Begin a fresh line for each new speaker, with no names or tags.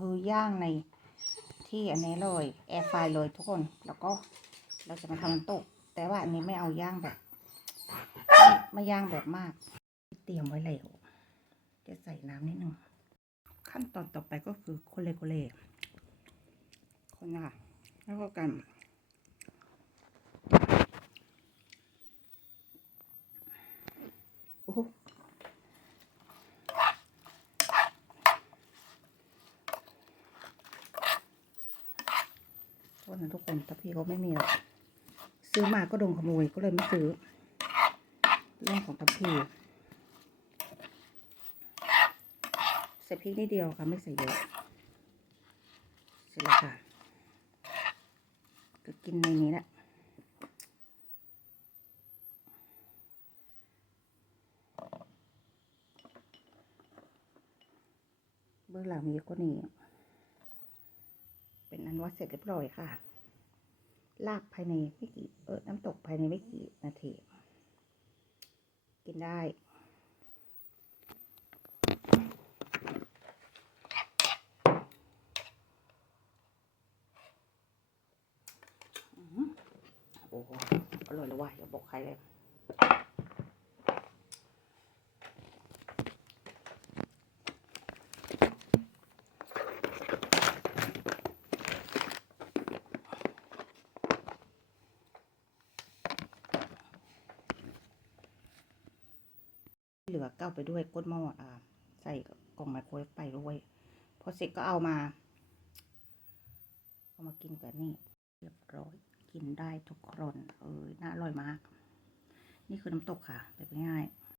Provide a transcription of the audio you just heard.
คือย่างในที่อันนี้เลยแอร์ไฟเลยทุกคน แล้วก็เราจะมาทำน้ำตก แต่ว่าอันนี้ไม่เอาย่างแบบ ไม่ย่างแบบมาก เตรียมไว้แล้วจะใส่น้ำนิดนึงขั้นตอนต่อไปก็คือคนเลโกเลคนนะคะแล้วก็กันโอ้ โหโทษนะทุกคนถ้าพี่เขาไม่มีหรอกซื้อมาก็โดนขโมยก็เลยไม่ซื้อ เรื่องของทัพพีใส่พริกนิดเดียวค่ะไม่ใส่เยอะเสร็จแล้วค่ะก็กินในนี้แหละเบื้องหลังมีก็นี่ นอันว่าเสร็จเรียบร้อยค่ะ ลาบภายในไม่กี่เออน้ำตกภายในไม่กี่นาที กินได้อื้อหือโอ้โหอร่อยเลยว่ะอย่าบอกใครเลย เหลือเก้าไปด้วยก้นหม้ออ่าใส่กล่องไมโครเวฟไปด้วยพอเสร็จก็เอามา เอามากินกันนี่เรียบร้อยกินได้ทุกคนเออน่าอร่อยมาก นี่คือน้ำตกค่ะแบบง่าย